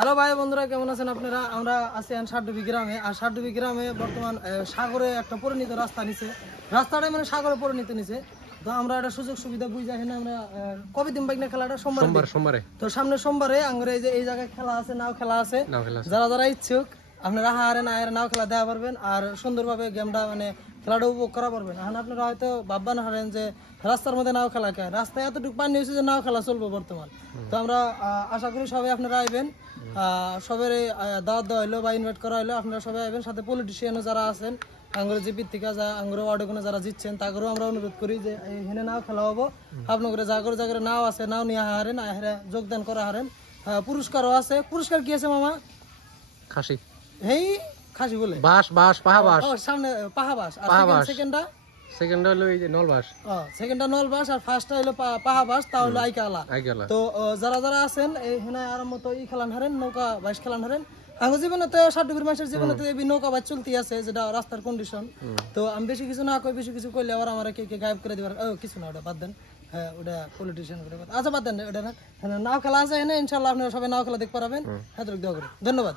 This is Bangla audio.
হ্যালো ভাই বন্ধুরা, কেমন আছেন আপনারা? আমরা আছি সারডুবি গ্রামে। আর সারডুবি গ্রামে বর্তমান সাগরে একটা পরিণত রাস্তা নিছে, রাস্তাটাই মানে সাগরে পরিণত নিছে। তো আমরা একটা সুযোগ সুবিধা বুঝে এখানে আমরা কবে দিন বাইক না খেলাটা সোমবারে। তো সামনে সোমবারে আমরা এই জায়গায় খেলা আছে, নাও খেলা আছে। যারা যারা ইচ্ছুক আপনারা হারে না নাও খেলা দেওয়া পারবেন আর সুন্দরভাবে গেমটা মানে খেলাটা উপভোগ করা পারবেন। এখন আপনারা হয়তো ভাববেন হারেন যে রাস্তার মধ্যে নাও খেলা খায়, রাস্তায় এতটুকু পানি হয়েছে যে নাও খেলা চলবো বর্তমান। তো আমরা আশা করি সবাই আপনারা আইবেন, সবের দাওয়াত দেওয়া হইলো বা ইনভাইট করা হইলো, আপনারা সবাই আইবেন। সাথে পলিটিশিয়ানও যারা আছেন আঙ্গুরের জিপির থেকে আঙ্গুরের ওয়ার্ডে কোনো যারা জিতছেন তাদেরও আমরা অনুরোধ করি যে এখানে নাও খেলা হবো। আপনাদের জাগরে নাও আছে, নাও নিয়ে হারেন, যোগদান করা হারেন। পুরস্কারও আছে। পুরস্কার কি আছে মামা? খাসি, হেই খাসি বলে পাহাবাস, সামনে পাহাবাস। আর সেকেন্ড হলো এই যে নলবাস, সেকেন্ডটা নলবাস আর ফার্স্টটা হলো পাহাবাস, তা হলো আইকালা। তো যারা যারা আছেন এখানে আর মতো খেলান হারেন, নৌকা বাইশ খেলান হারেন। আমার জীবনে তো সারডুবির মানুষের জীবনে তো এই নৌকা বাইশ চলতে আছে, যেটা রাস্তার কন্ডিশন। তো আমি বেশি কিছু না কই, বেশি কিছু কইলে আবার আমার কে গায়েব করে দিবার কিছু না, ওটা বাদ দেন। হ্যাঁ, ওটা পলিটিশিয়ান করে আচ্ছা বাদ দেন, ওটা না নাও খেলা আছে এখানে। ইনশাল্লাহ আপনারা সবাই নাও খেলা দেখতে পারবেন। হ্যাঁ, দেওয়া করে ধন্যবাদ।